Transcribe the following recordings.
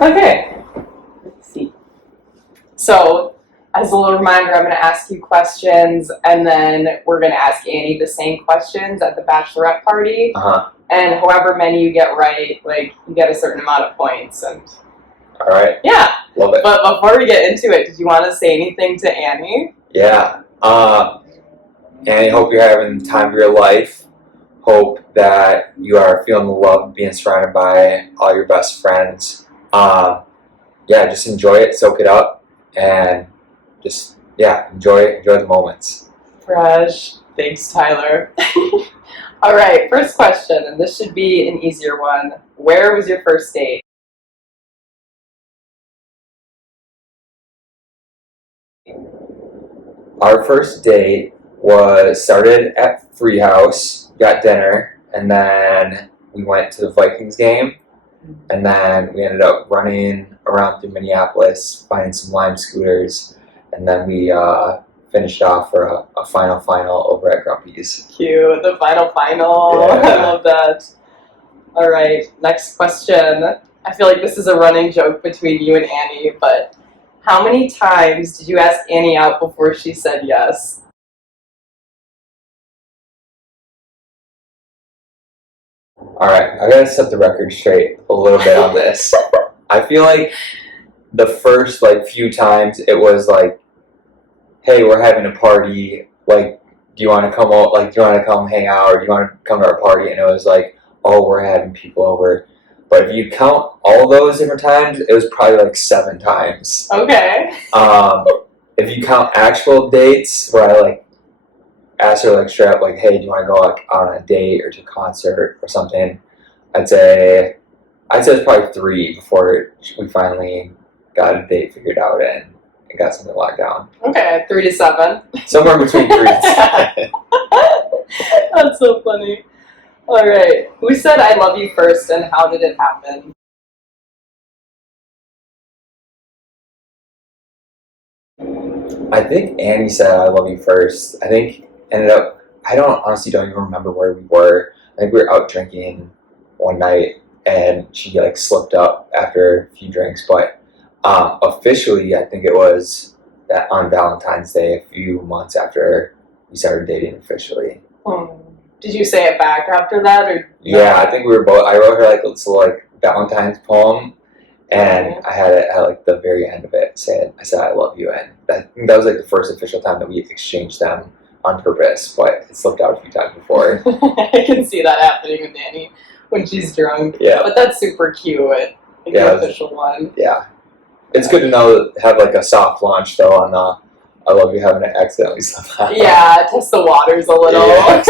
Okay. Let's see. So, as a little reminder, I'm going to ask you questions, and then we're going to ask Annie the same questions at the Bachelorette party. Uh-huh. And however many you get right, like, you get a certain amount of points. And All right. yeah. Love it. But before we get into it, did you want to say anything to Annie? Yeah. Annie, hope you're having the time of your life. Hope that you are feeling the love, being surrounded by all your best friends. Yeah, just enjoy it, soak it up, and just enjoy the moments. Fresh. Thanks, Tyler. All right, first question, and this should be an easier one. Where was your first date? Our first date started at Free House, got dinner, and then we went to the Vikings game, and then we ended up running around through Minneapolis, finding some Lime scooters, and then we finished off for a final over at Grumpy's. Cute, the final. Yeah. I love that. All right, next question. I feel like this is a running joke between you and Annie, but how many times did you ask Annie out before she said yes? All right, I gotta set the record straight a little bit on this. I feel like the first few times it was like, hey, we're having a party. Like, do you want to come out? Like, do you want to come hang out, or do you want to come to our party? And it was like, oh, we're having people over. But if you count all those different times, it was probably like 7 times. Okay. If you count actual dates where I asked her straight up hey, do you want to go out on a date or to a concert or something, I'd say it's probably 3 before we finally got a date figured out and got something locked down. Okay, 3 to 7. Somewhere between 3 and 7. That's so funny. All right, who said I love you first, and how did it happen? I think Annie said I love you first. I think ended up, I honestly don't even remember where we were. I think we were out drinking one night and she slipped up after a few drinks, but officially I think it was that on Valentine's Day, a few months after we started dating officially. Did you say it back after that, or? Yeah, I think we were both. I wrote her this little Valentine's poem, and I had it at the very end of it. I said I love you, and I think that was the first official time that we exchanged them on purpose. But it slipped out a few times before. I can see that happening with Annie when she's drunk. Yeah, but that's super cute. The official one. Yeah, it's good to know have a soft launch though on the I love you having it accidentally slip out. Yeah, test the waters a little. Yeah.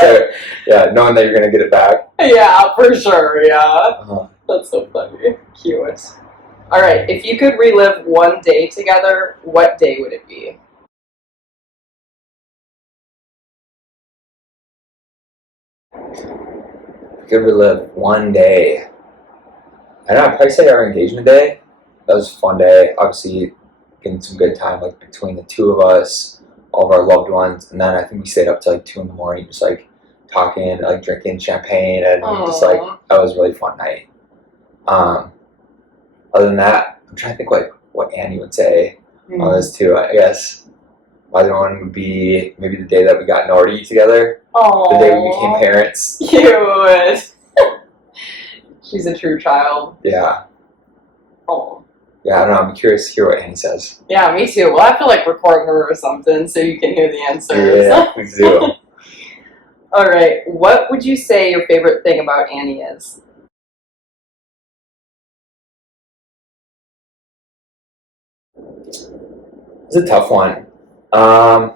So, yeah, knowing that you're gonna get it back. Yeah, for sure. Yeah, That's so funny. Cute. All right, if you could relive one day together, what day would it be? If I could relive one day, I don't know. I'd probably say our engagement day. That was a fun day. Obviously, getting some good time between the two of us, all of our loved ones, and then I think we stayed up till 2 in the morning, just talking, drinking champagne, and just that was a really fun night. Other than that, I'm trying to think what Annie would say on this too. I guess my other one would be maybe the day that we got Nordy together. The day we became parents. Cute. She's a true child. Yeah. Oh. Yeah, I don't know. I'm curious to hear what Annie says. Yeah, me too. We'll have to record her or something so you can hear the answers. Yeah, please do. All right. What would you say your favorite thing about Annie is? It's a tough one. I'd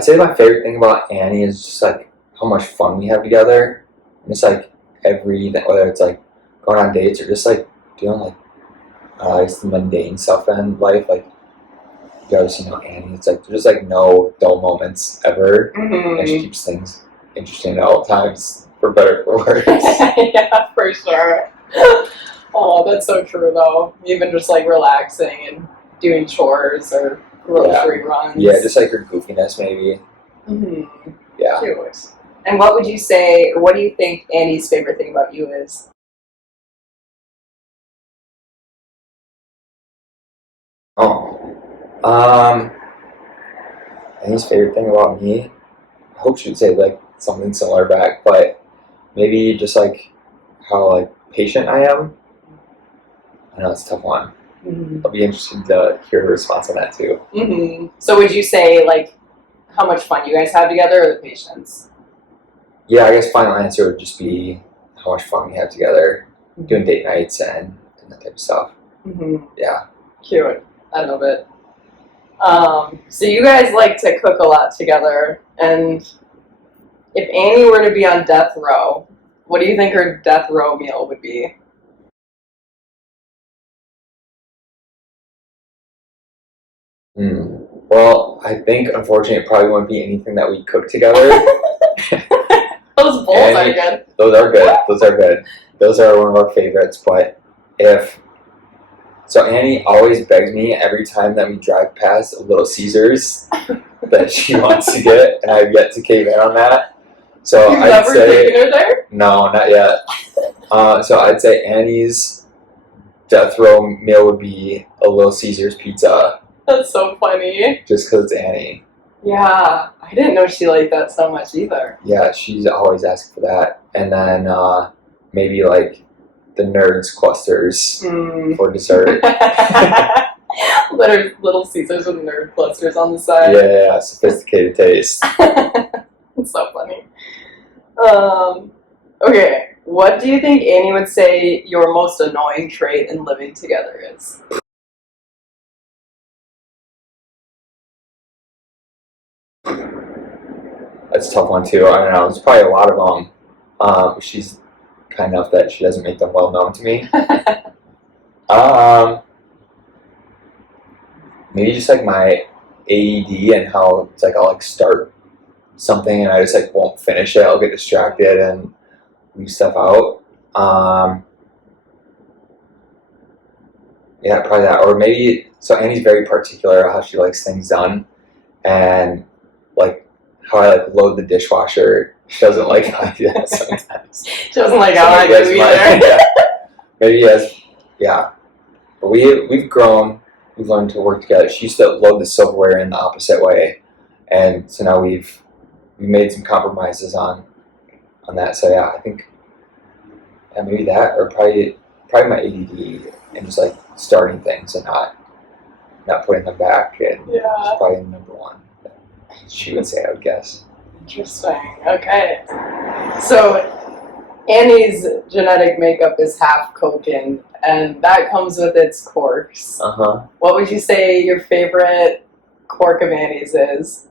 say my favorite thing about Annie is just how much fun we have together. And it's everything, whether it's going on dates or just doing the mundane stuff in life. You obviously know Annie. It's there's just no dull moments ever, and she keeps things interesting at all times, for better or for worse. Yeah, for sure. Oh, that's so true though. Even just relaxing and doing chores or grocery runs. Yeah, just her goofiness maybe. Yeah. Cute. And what would you say, or what do you think Annie's favorite thing about you is? Annie's favorite thing about me, I hope she would say like something similar back, but maybe just like how like patient I am. I know it's a tough one. Mm-hmm. I'll be interested to hear her response on that too. Mm-hmm. So would you say like how much fun you guys have together, or the patience? Yeah, I guess final answer would just be how much fun we have together, doing date nights and that type of stuff. Mm-hmm. Yeah. Cute. I love it. So you guys like to cook a lot together, and if Annie were to be on death row, what do you think her death row meal would be? Well, I think unfortunately it probably wouldn't be anything that we cook together. Those bowls are good. Those are good. Those are good. Those are one of our favorites. But so Annie always begs me every time that we drive past a Little Caesars that she wants to get, and I've yet to cave in on that. So You've I'd never say taken her there? no, not yet. So I'd say Annie's death row meal would be a Little Caesars pizza, That's so funny. just because it's Annie. Yeah, I didn't know she liked that so much either. Yeah, she's always asking for that, and then maybe like the Nerds clusters for dessert. Little Caesars with nerd clusters on the side. Yeah, sophisticated taste. It's so funny. Okay, what do you think Annie would say your most annoying trait in living together is? That's a tough one too. I don't know. There's probably a lot of them. She's kind enough that she doesn't make them well known to me. Maybe just like my AED and how it's like I'll like start something and I just like won't finish it. I'll get distracted and leave stuff out. Yeah, probably that. Or maybe so Annie's very particular how she likes things done, and like how I like load the dishwasher. She doesn't like how I do that sometimes. She doesn't like So how I maybe do that's either. yeah. Maybe yes, yeah. But we've grown. We've learned to work together. She used to load the silverware in the opposite way, and so now we've made some compromises on that. So yeah, I think maybe that, or probably my ADD and just like starting things and not putting them back, and Yeah. it's probably number one. She would say, I would guess. Interesting. Okay. So Annie's genetic makeup is half Koken, and that comes with its quirks. What would you say your favorite quirk of Annie's is?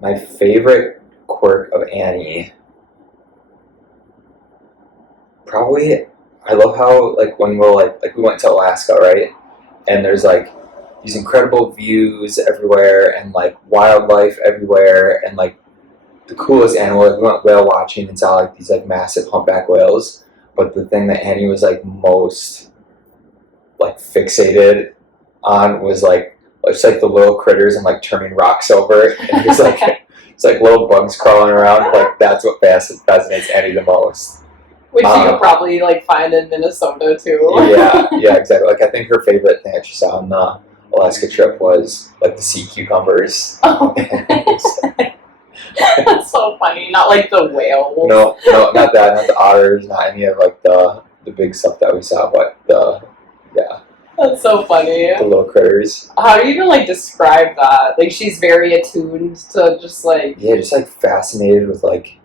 My favorite quirk of Annie, probably, I love how like when we're like we went to Alaska, right? And there's like these incredible views everywhere and like wildlife everywhere and like the coolest animal. Like, we went whale watching and saw like these like massive humpback whales. But the thing that Annie was like most like fixated on was like just like the little critters and like turning rocks over, and it's like little bugs crawling around. Like that's what fascinates Annie the most. Which you could probably like find in Minnesota too. Yeah, exactly. Like I think her favorite thing that she saw on the Alaska trip was like the sea cucumbers. Oh. That's so funny. Not like the whales. No, not that. Not the otters. Not any of like the big stuff that we saw, but That's so funny. the little critters. How do you even like describe that? Like she's very attuned to just like Just like fascinated with like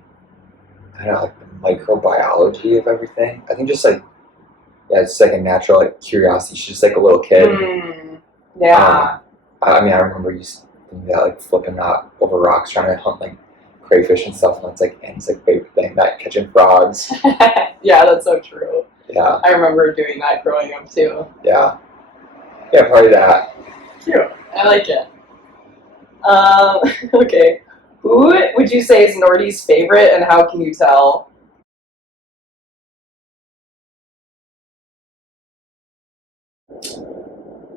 I don't know, like the microbiology of everything. I think just like it's like a natural like curiosity. She's just like a little kid. Yeah. I mean, I remember used to do that, like flipping out over rocks, trying to hunt like crayfish and stuff. And it's like Annie's like favorite thing, that catching frogs. Yeah, that's so true. Yeah, I remember doing that growing up too. yeah, probably that. Cute. I like it. Okay. Who would you say is Nordy's favorite, and how can you tell?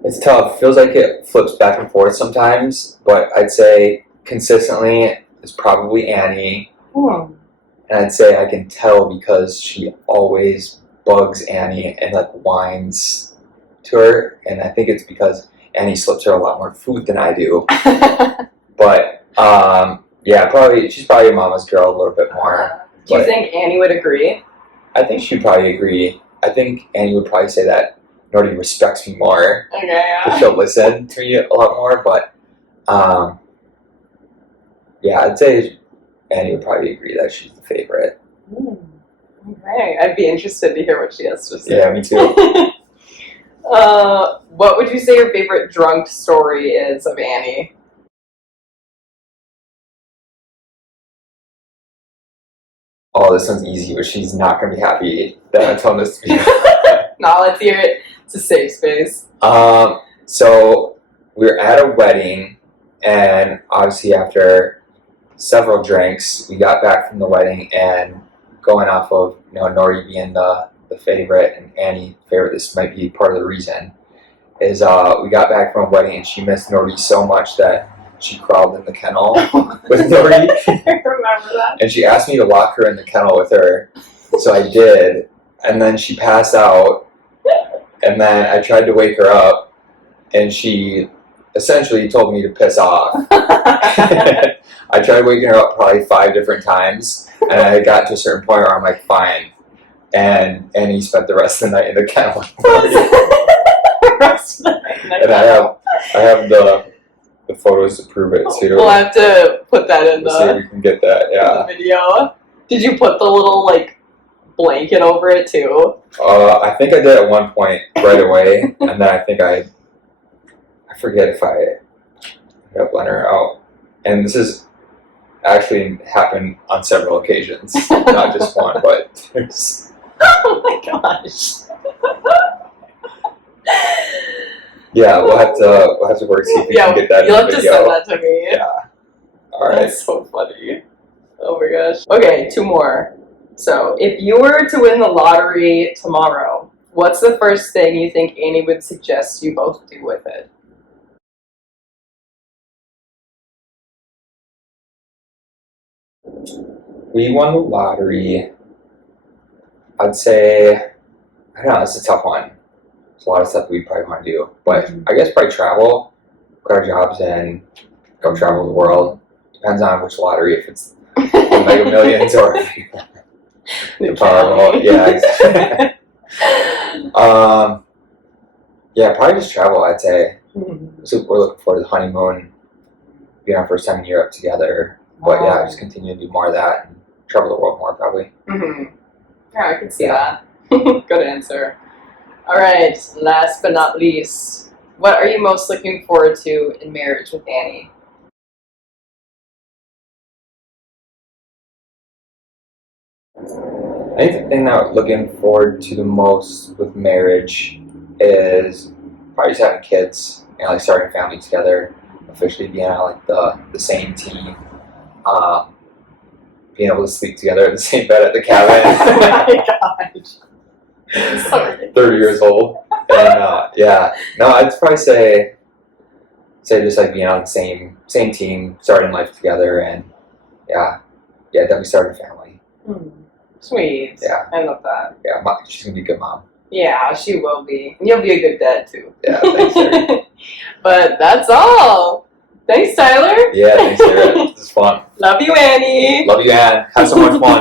It's tough. Feels like it flips back and forth sometimes, but I'd say consistently it's probably Annie. And I'd say I can tell because she always bugs Annie and like whines to her, and I think it's because Annie slips her a lot more food than I do. But yeah, probably she's probably a mama's girl a little bit more. Do you think Annie would agree? I think she'd probably agree. I think Annie would probably say that Nordy respects me more. Okay, yeah. She'll listen to me a lot more, but yeah, I'd say Annie would probably agree that she's the favorite. Okay, I'd be interested to hear what she has to say. Yeah, me too. What would you say your favorite drunk story is of Annie? Oh, this one's easy, but she's not going to be happy that I'm telling this to you. No, let's hear it. It's a safe space. So we were at a wedding, and obviously after several drinks, we got back from the wedding, and going off of Nordy being the favorite and Annie favorite, this might be part of the reason, is we got back from a wedding and she missed Nordy so much that she crawled in the kennel with Nordy. I remember that. And she asked me to lock her in the kennel with her, so I did, and then she passed out, and then I tried to wake her up, and she essentially told me to piss off. I tried waking her up probably 5 different times, and I got to a certain point where I'm like, fine. And he spent the rest of the night in the kennel. And I have the photos to prove it too. We'll have to put that in We'll see if we can get that. Yeah. the video. Did you put the little blanket over it too? I think I did at one point right away, and then I think I forget if I ended up letting her out. And this is actually happened on several occasions, not just one, but there's. Oh my gosh. Yeah, we'll have to work see if we can get that in you'll the have to video. send that to me. Yeah. All right. That's so funny. Oh my gosh. Okay, 2 more. So, if you were to win the lottery tomorrow, what's the first thing you think Annie would suggest you both do with it? We won the lottery. I'd say, I don't know, it's a tough one. There's a lot of stuff we probably want to do, but I guess probably travel, quit our jobs, and go travel the world. Depends on which lottery, if it's the Mega Millions or the Powerball. Yeah. Exactly. Yeah, probably just travel. I'd say. So we're looking forward to the honeymoon, being our first time in Europe together. But yeah, just continue to do more of that and travel the world more, probably. Yeah, I can see that. Good answer. All right, last but not least, what are you most looking forward to in marriage with Annie? I think the thing that I'm looking forward to the most with marriage is probably just having kids and like starting a family together, officially being on like the same team, being able to sleep together in the same bed at the cabin. Oh my gosh. Sorry. 30 years old. And yeah, no, I'd probably say just like being on the same team, starting life together, and yeah, definitely starting a family. Sweet. Yeah. I love that. Yeah, she's gonna be a good mom. Yeah, she will be. And you'll be a good dad too. Yeah, thanks, Sarah. But that's all. Thanks, Tyler. Yeah, thanks, Sarah. This is fun. Love you, Annie. Love you, Anne. Have so much fun.